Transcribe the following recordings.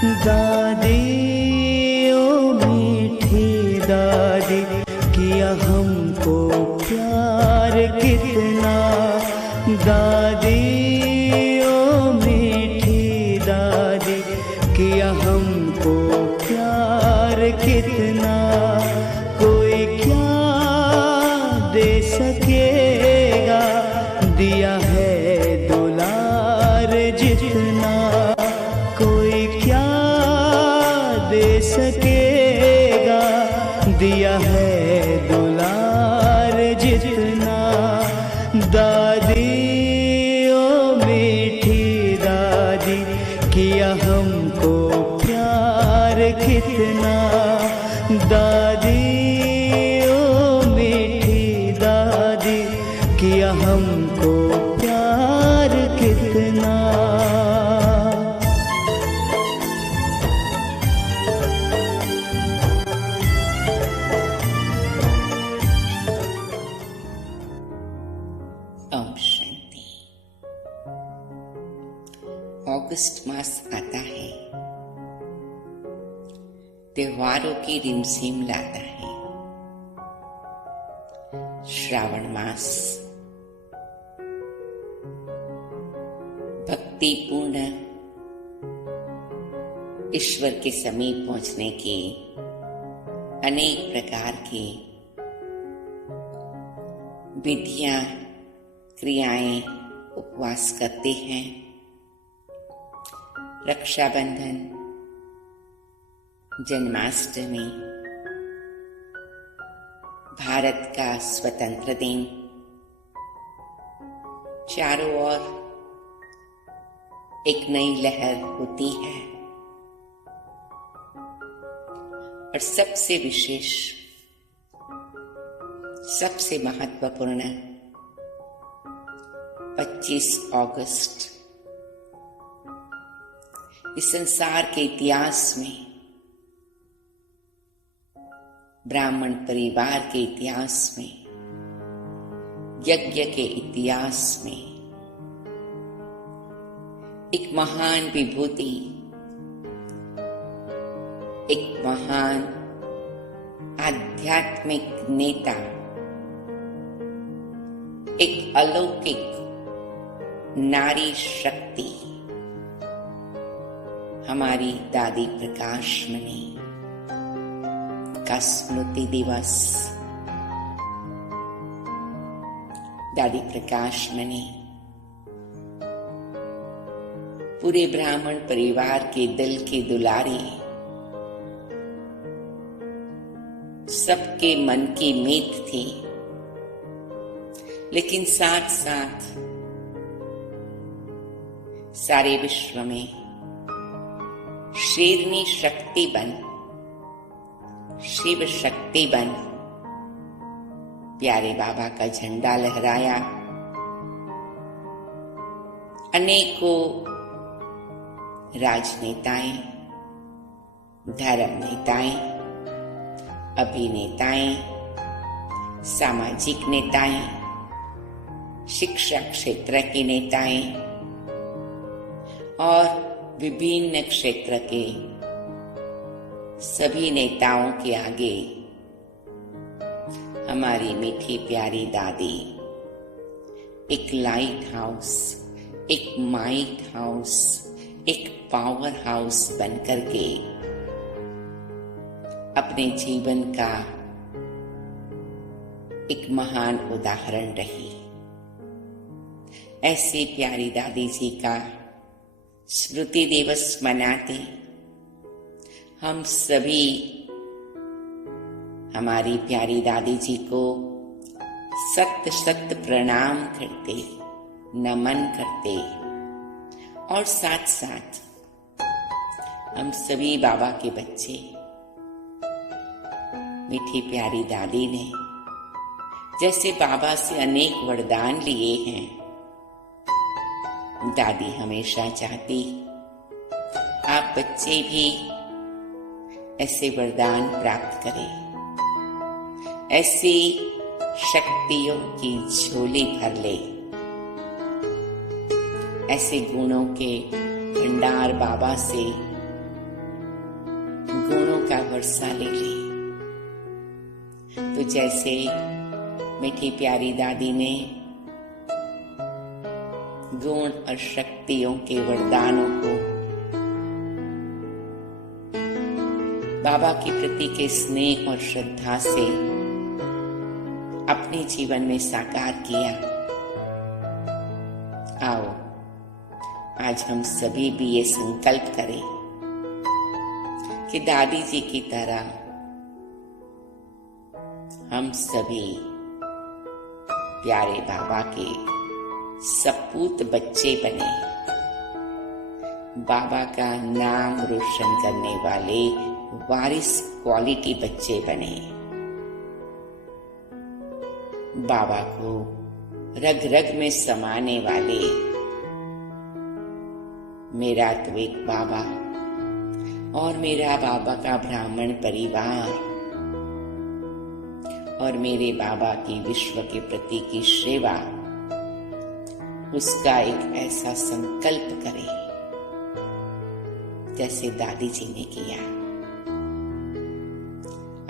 दादी ओ मीठी दादी, किया हमको प्यार कितना। दादी ओ मीठी दादी, किया हमको प्यार कितना। कोई क्या दे सकेगा, दिया है दुलार जितना। कोई क्या दे सकेगा, दिया है दुलार जितना। दादी ओ मीठी दादी, किया हमको प्यार कितना। दादी ओ मीठी दादी, किया हमको प्यार कितना। ओम शांति। अगस्त मास आता है, त्योहारों की रिमझिम लाता है। श्रावण मास भक्तिपूर्ण ईश्वर के समीप पहुंचने के अनेक प्रकार के विधियां, क्रियाएं, उपवास करते हैं। रक्षाबंधन, जन्माष्टमी, भारत का स्वतंत्र दिन, चारों ओर एक नई लहर होती है। और सबसे विशेष, सबसे महत्वपूर्ण 25 अगस्त इस संसार के इतिहास में, ब्राह्मण परिवार के इतिहास में, यज्ञ के इतिहास में एक महान विभूति, एक महान आध्यात्मिक नेता, एक अलौकिक नारी शक्ति, हमारी दादी प्रकाशमणि का स्मृति दिवस। दादी प्रकाशमणि पूरे ब्राह्मण परिवार के दिल के दुलारे, सबके मन की मीत थी। लेकिन साथ साथ सारे विश्व में शेरनी शक्ति बन, शिव शक्ति बन प्यारे बाबा का झंडा लहराया। अनेकों राजनेताएं, धर्म नेताएं, अभिनेताएं, सामाजिक नेताएं, शिक्षा क्षेत्र के नेताएं और विभिन्न क्षेत्र के सभी नेताओं के आगे हमारी मीठी प्यारी दादी एक लाइट हाउस, एक माइट हाउस, एक पावर हाउस बनकर के अपने जीवन का एक महान उदाहरण रही। ऐसी प्यारी दादी जी का स्मृति दिवस मनाते हम सभी हमारी प्यारी दादी जी को सत सत प्रणाम करते, नमन करते और साथ साथ हम सभी बाबा के बच्चे मीठी प्यारी दादी ने जैसे बाबा से अनेक वरदान लिए हैं, दादी हमेशा चाहती आप बच्चे भी ऐसे वरदान प्राप्त करें, ऐसी शक्तियों की झोली भर ले, ऐसे गुणों के भंडार बाबा से सा ले ले। तो जैसे मीठी प्यारी दादी ने गुण और शक्तियों के वरदानों को बाबा के प्रति के स्नेह और श्रद्धा से अपने जीवन में साकार किया, आओ आज हम सभी भी ये संकल्प करें कि दादी जी की तरह हम सभी प्यारे बाबा के सपूत बच्चे बने, बाबा का नाम रोशन करने वाले वारिस क्वालिटी बच्चे बने, बाबा को रग रग में समाने वाले मेरा तो एक बाबा और मेरा बाबा का ब्राह्मण परिवार और मेरे बाबा की विश्व के प्रति की सेवा, उसका एक ऐसा संकल्प करें जैसे दादी जी ने किया।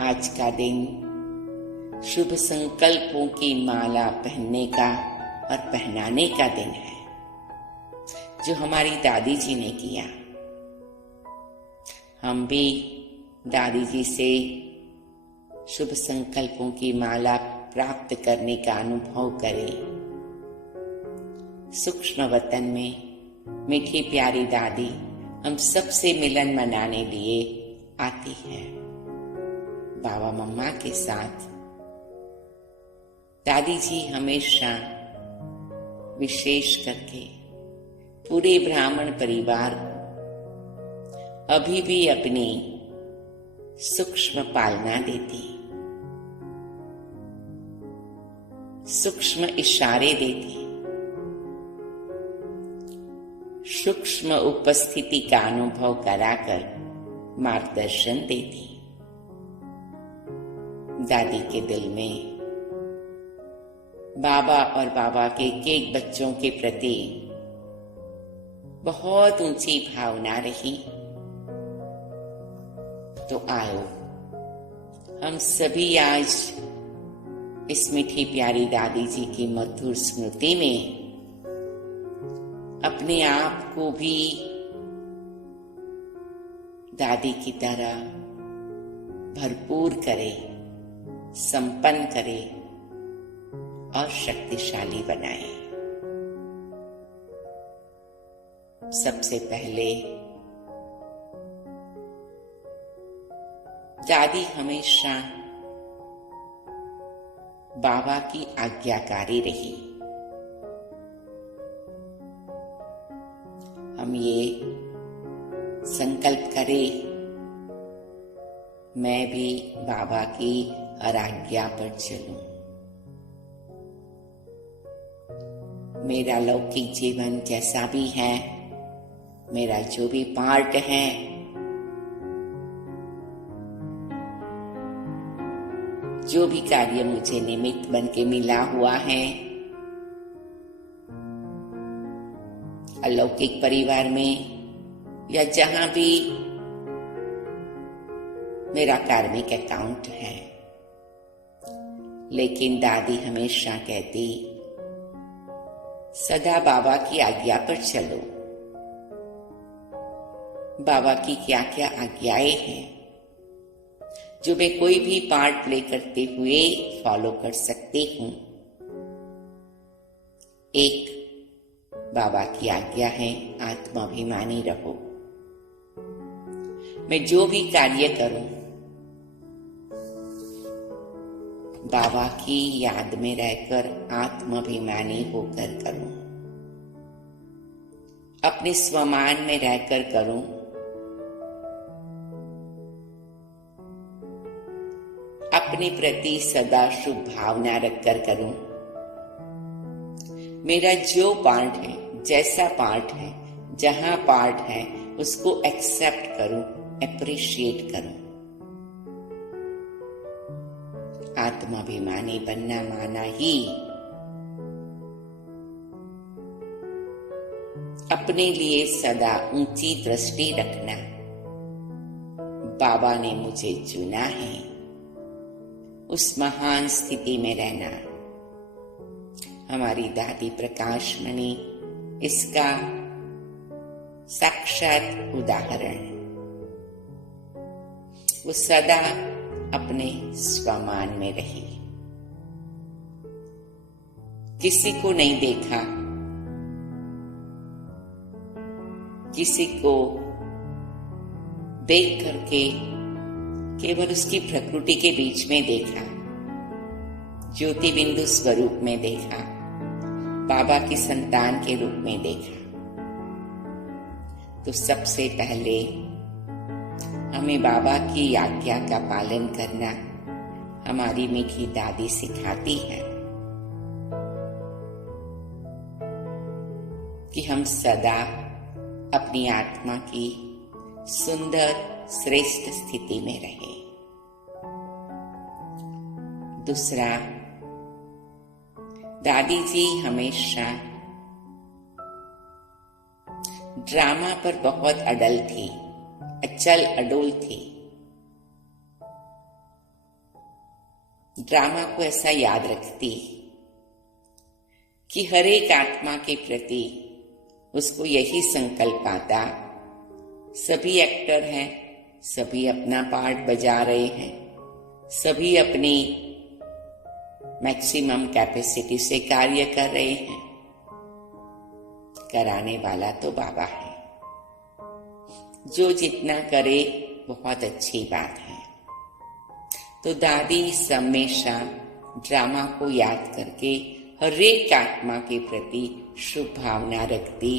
आज का दिन शुभ संकल्पों की माला पहनने का और पहनाने का दिन है, जो हमारी दादी जी ने किया। हम भी दादी जी से शुभ संकल्पों की माला प्राप्त करने का अनुभव करें। सूक्ष्म वतन में मीठी प्यारी दादी हम सबसे मिलन मनाने लिए आती है। बाबा मम्मा के साथ दादी जी हमेशा विशेष करके पूरे ब्राह्मण परिवार अभी भी अपनी सूक्ष्म पालना देती, सूक्ष्म इशारे देती, सूक्ष्म उपस्थिति का अनुभव कराकर मार्गदर्शन देती। दादी के दिल में बाबा और बाबा के एक बच्चों के प्रति बहुत ऊंची भावना रही। तो आओ हम सभी आज इस मीठी प्यारी दादी जी की मधुर स्मृति में अपने आप को भी दादी की तरह भरपूर करें, संपन्न करें और शक्तिशाली बनाएं। सबसे पहले दादी हमेशा बाबा की आज्ञाकारी रही। हम ये संकल्प करें, मैं भी बाबा की हर आज्ञा पर चलूं। मेरा लौकिक जीवन जैसा भी है, मेरा जो भी पार्ट है, जो भी कार्य मुझे निमित्त बन के मिला हुआ है, अलौकिक परिवार में या जहां भी मेरा कार्मिक अकाउंट है, लेकिन दादी हमेशा कहती सदा बाबा की आज्ञा पर चलो। बाबा की क्या क्या आज्ञाएं हैं जो मैं कोई भी पार्ट प्ले करते हुए फॉलो कर सकती हूँ। एक बाबा की आज्ञा है, आत्माभिमानी रहो। मैं जो भी कार्य करूं बाबा की याद में रहकर आत्माभिमानी होकर करूं, अपने स्वमान में रहकर करूं, अपने प्रति सदा शुभ भावना रखकर करूं। मेरा जो पार्ट है, जैसा पार्ट है, जहां पार्ट है, उसको एक्सेप्ट करूं, एप्रिशिएट करूं। आत्माभिमानी बनना माना ही अपने लिए सदा ऊंची दृष्टि रखना, बाबा ने मुझे चुना है उस महान स्थिति में रहना। हमारी दादी प्रकाशमणि इसका साक्षात उदाहरण। वो सदा अपने स्वमान में रही, किसी को नहीं देखा, किसी को देख करके केवल उसकी प्रकृति के बीच में देखा, ज्योति बिंदु स्वरूप में देखा, बाबा की संतान के रूप में देखा। तो सबसे पहले हमें बाबा की आज्ञा का पालन करना हमारी मीठी दादी सिखाती है कि हम सदा अपनी आत्मा की सुंदर श्रेष्ठ स्थिति में रहें। दूसरा, दादी जी हमेशा ड्रामा पर बहुत अडल थी, अचल अडोल थी। ड्रामा को ऐसा याद रखती कि हर एक आत्मा के प्रति उसको यही संकल्प आता, सभी एक्टर हैं, सभी अपना पार्ट बजा रहे हैं, सभी अपनी मैक्सिमम कैपेसिटी से कार्य कर रहे हैं, कराने वाला तो बाबा है। जो जितना करे बहुत अच्छी बात है। तो दादी हमेशा ड्रामा को याद करके हर एक आत्मा के प्रति शुभ भावना रखती,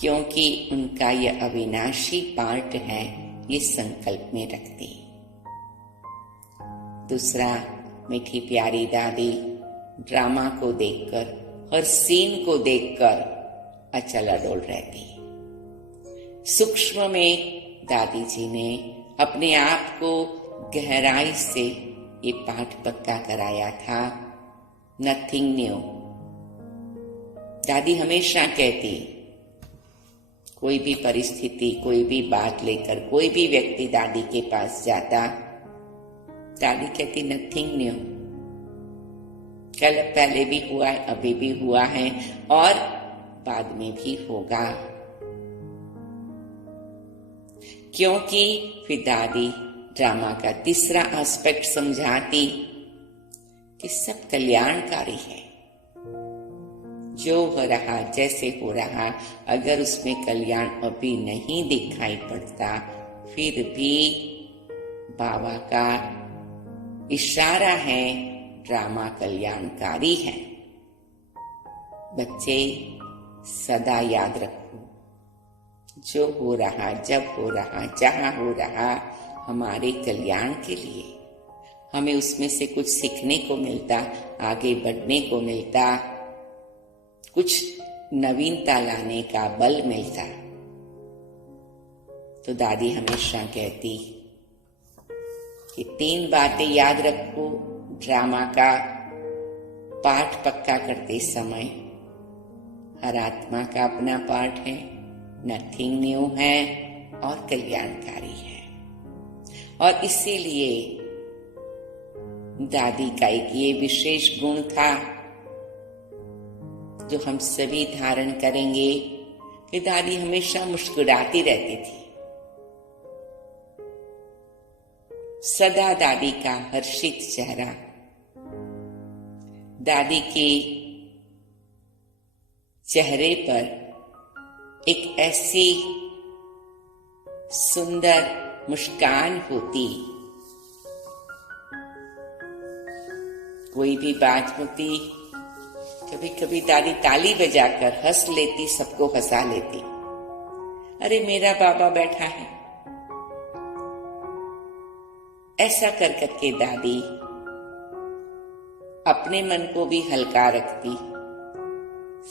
क्योंकि उनका यह अविनाशी पार्ट है, ये संकल्प में रखती। दूसरा, मीठी प्यारी दादी ड्रामा को देखकर, हर सीन को देखकर अचल अडोल रहती। सूक्ष्म में दादी जी ने अपने आप को गहराई से ये पाठ पक्का कराया था, नथिंग न्यू। दादी हमेशा कहती, कोई भी परिस्थिति, कोई भी बात लेकर कोई भी व्यक्ति दादी के पास जाता, दादी कहती नथिंग न्यू, कल पहले भी हुआ है, अभी भी हुआ है और बाद में भी होगा। क्योंकि फिर दादी ड्रामा का तीसरा एस्पेक्ट समझाती कि सब कल्याणकारी है। जो हो रहा, जैसे हो रहा, अगर उसमें कल्याण अभी नहीं दिखाई पड़ता, फिर भी बाबा का इशारा है, ड्रामा कल्याणकारी है। बच्चे सदा याद रखो, जो हो रहा, जब हो रहा, जहां हो रहा, हमारे कल्याण के लिए। हमें उसमें से कुछ सीखने को मिलता, आगे बढ़ने को मिलता, कुछ नवीनता लाने का बल मिलता। तो दादी हमेशा कहती कि 3 बातें याद रखो ड्रामा का पाठ पक्का करते समय। हर आत्मा का अपना पाठ है, नथिंग न्यू है और कल्याणकारी है। और इसीलिए दादी का एक ये विशेष गुण था जो हम सभी धारण करेंगे कि दादी हमेशा मुस्कुराती रहती थी। सदा दादी का हर्षित चेहरा, दादी के चेहरे पर एक ऐसी सुंदर मुस्कान होती। कोई भी बात होती, कभी कभी दादी ताली बजाकर हंस लेती, सबको हंसा लेती। अरे मेरा बाबा बैठा है, ऐसा कर करके दादी अपने मन को भी हल्का रखती,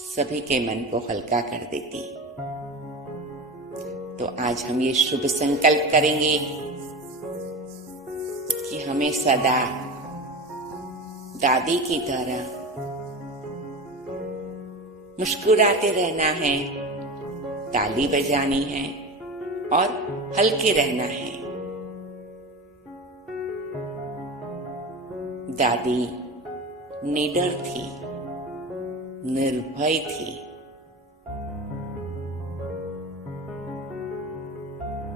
सभी के मन को हल्का कर देती। तो आज हम ये शुभ संकल्प करेंगे कि हमें सदा दादी की तरह मुस्कुराते रहना है, ताली बजानी है और हल्के रहना है। दादी निडर थी, निर्भय थी।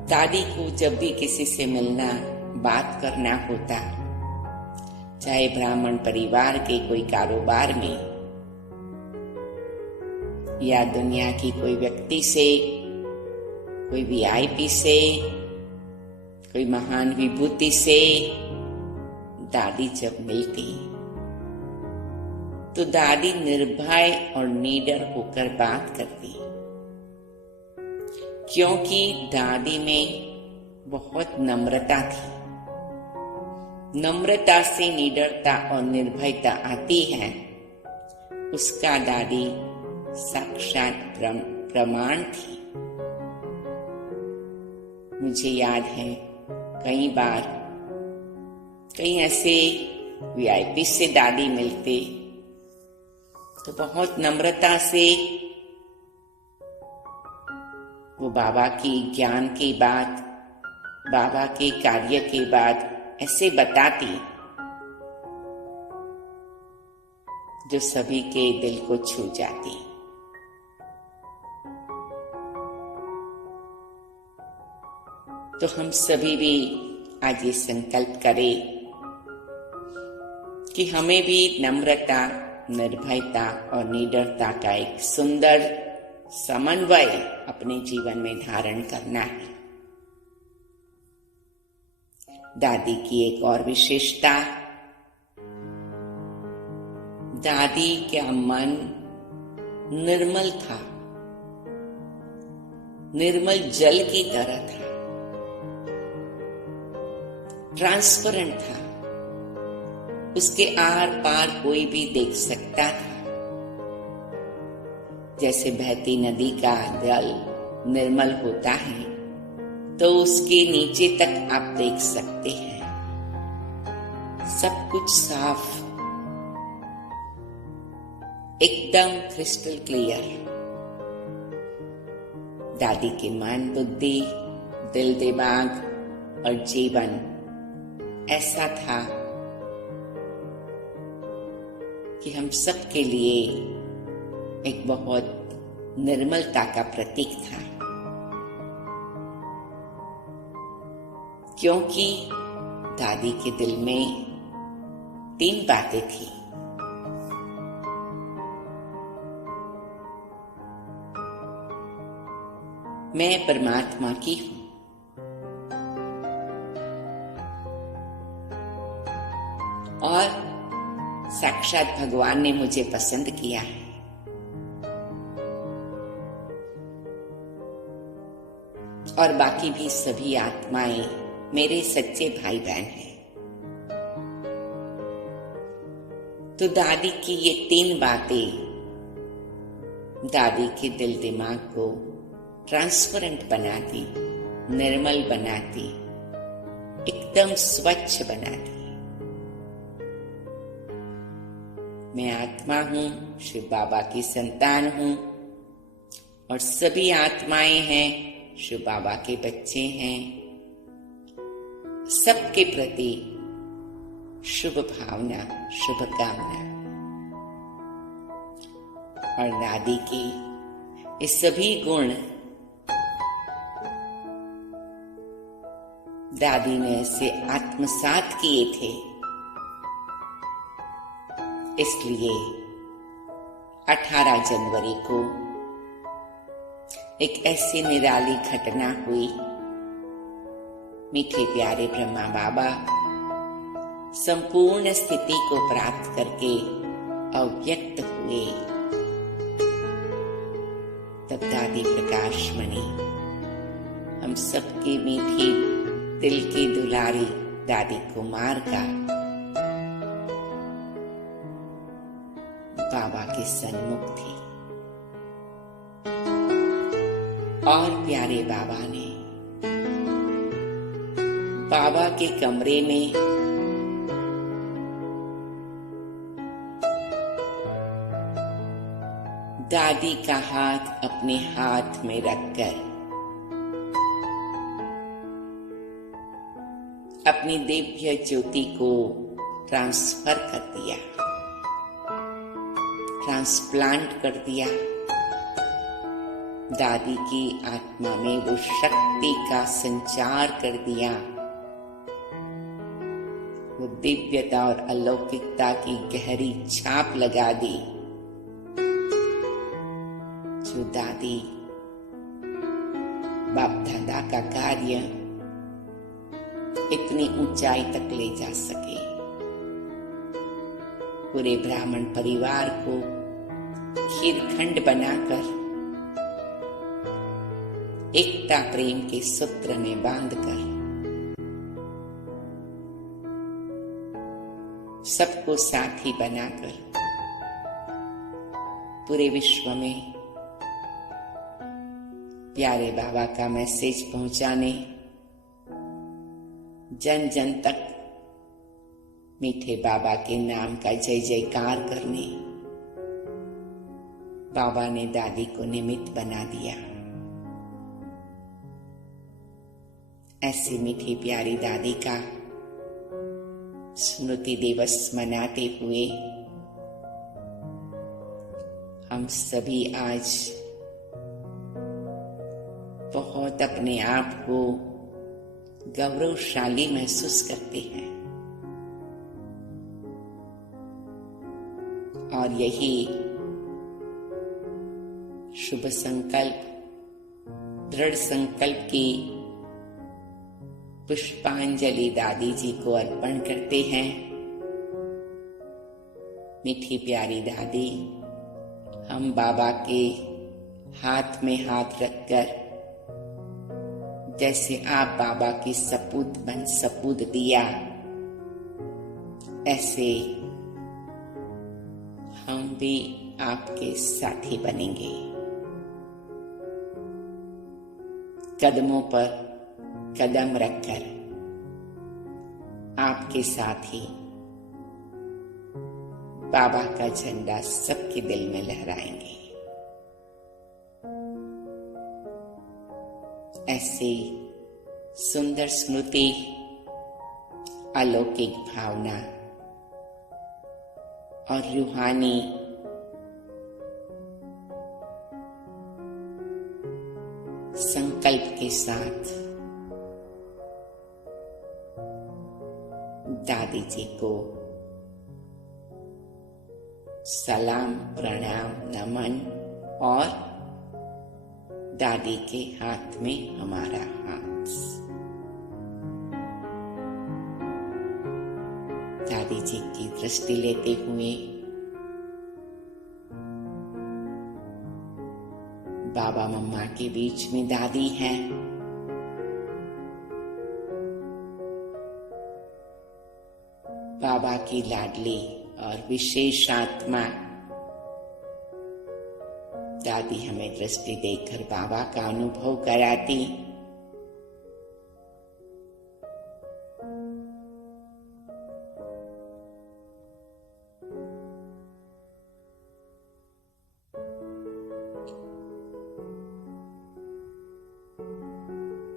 दादी को जब भी किसी से मिलना, बात करना होता, चाहे ब्राह्मण परिवार के कोई कारोबार में या दुनिया की कोई व्यक्ति से, कोई वीआईपी से, कोई महान विभूति से, दादी जब मिलती तो दादी निर्भय और निडर होकर बात करती, क्योंकि दादी में बहुत नम्रता थी। नम्रता से निडरता और निर्भयता आती है, उसका दादी साक्षात प्रमाण थी। मुझे याद है कई बार कहीं ऐसे वीआईपी से दादी मिलते तो बहुत नम्रता से वो बाबा की ज्ञान की बात, बाबा के कार्य की बात ऐसे बताती जो सभी के दिल को छू जाती। तो हम सभी भी आज ये संकल्प करें कि हमें भी नम्रता, निर्भयता और निडरता का एक सुंदर समन्वय अपने जीवन में धारण करना है। दादी की एक और विशेषता, दादी का मन निर्मल था, निर्मल जल की तरह था, ट्रांसपेरेंट था। उसके आर पार कोई भी देख सकता था। जैसे बहती नदी का जल निर्मल होता है तो उसके नीचे तक आप देख सकते हैं, सब कुछ साफ, एकदम क्रिस्टल क्लियर। दादी के मन, बुद्धि, दिल, दिमाग और जीवन ऐसा था कि हम सबके लिए एक बहुत निर्मलता का प्रतीक था, क्योंकि दादी के दिल में 3 बातें थी। मैं परमात्मा की हूं और साक्षात भगवान ने मुझे पसंद किया है। और बाकी भी सभी आत्माएं मेरे सच्चे भाई बहन हैं। तो दादी की ये 3 बातें दादी के दिल दिमाग को ट्रांसपेरेंट बनाती, निर्मल बनाती, एकदम स्वच्छ बनाती। मैं आत्मा हूं, शिव बाबा की संतान हूं और सभी आत्माएं हैं, शिव बाबा के बच्चे हैं। सबके प्रति शुभ भावना, शुभकामना। और दादी की ये सभी गुण दादी ने ऐसे आत्मसात किए थे। इसलिए 18 जनवरी को एक ऐसी निराली घटना हुई। मीठे प्यारे ब्रह्मा बाबा संपूर्ण स्थिति को प्राप्त करके अव्यक्त हुए। तब दादी प्रकाश मणि, हम सबकी मीठी दिल की दुलारी दादी कुमार का बाबा के सन्मुख थी। और प्यारे बाबा ने बाबा के कमरे में दादी का हाथ अपने हाथ में रखकर अपनी दिव्य ज्योति को ट्रांसफर कर दिया, ट्रांसप्लांट कर दिया। दादी की आत्मा में वो शक्ति का संचार कर दिया, वो दिव्यता और अलौकिकता की गहरी छाप लगा दी, जो दादी बाप दादा का कार्य इतनी ऊंचाई तक ले जा सके। पूरे ब्राह्मण परिवार को खीरखंड बनाकर एकता प्रेम के सूत्र में बांधकर सबको साथी बनाकर पूरे विश्व में प्यारे बाबा का मैसेज पहुंचाने, जन जन तक मीठे बाबा के नाम का जय जयकार करने बाबा ने दादी को निमित्त बना दिया। ऐसी मीठी प्यारी दादी का स्मृति दिवस मनाते हुए हम सभी आज बहुत अपने आप को गौरवशाली महसूस करते हैं और यही शुभ संकल्प, दृढ़ संकल्प की पुष्पांजलि दादी जी को अर्पण करते हैं। मीठी प्यारी दादी, हम बाबा के हाथ में हाथ रखकर जैसे आप बाबा की सपूत बन सपूत दिया, ऐसे हम भी आपके साथी बनेंगे। कदमों पर कदम रखकर आपके साथ ही बाबा का झंडा सबके दिल में लहराएंगे। ऐसी सुंदर स्मृति, अलौकिक भावना और रूहानी संकल्प के साथ दादी जी को सलाम, प्रणाम, नमन और दादी के हाथ में हमारा हाथ। दादी जी की दृष्टि लेते हुए बाबा मम्मा के बीच में दादी हैं। बाबा की लाडली और विशेष आत्मा दादी हमें दृष्टि देकर बाबा का अनुभव कराती।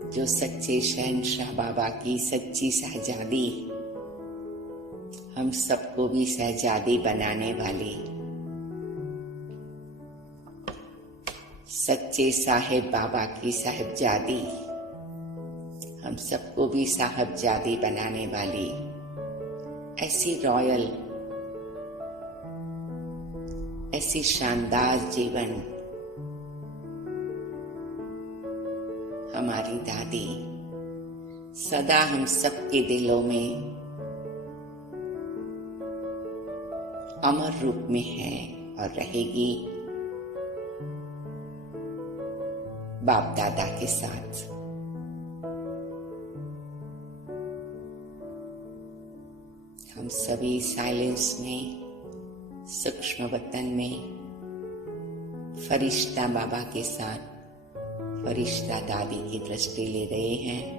जो सच्चे शहंशाह बाबा की सच्ची शहजादी, हम सबको भी शहजादी बनाने वाली सच्चे साहेब बाबा की साहिबजादी, हम सबको भी साहिबजादी बनाने वाली ऐसी रॉयल, ऐसी शानदार जीवन हमारी दादी सदा हम सबके दिलों में अमर रूप में है और रहेगी बाप दादा के साथ। हम सभी साइलेंस में, सूक्ष्म वतन में फरिश्ता बाबा के साथ फरिश्ता दादी की दृष्टि ले रहे हैं।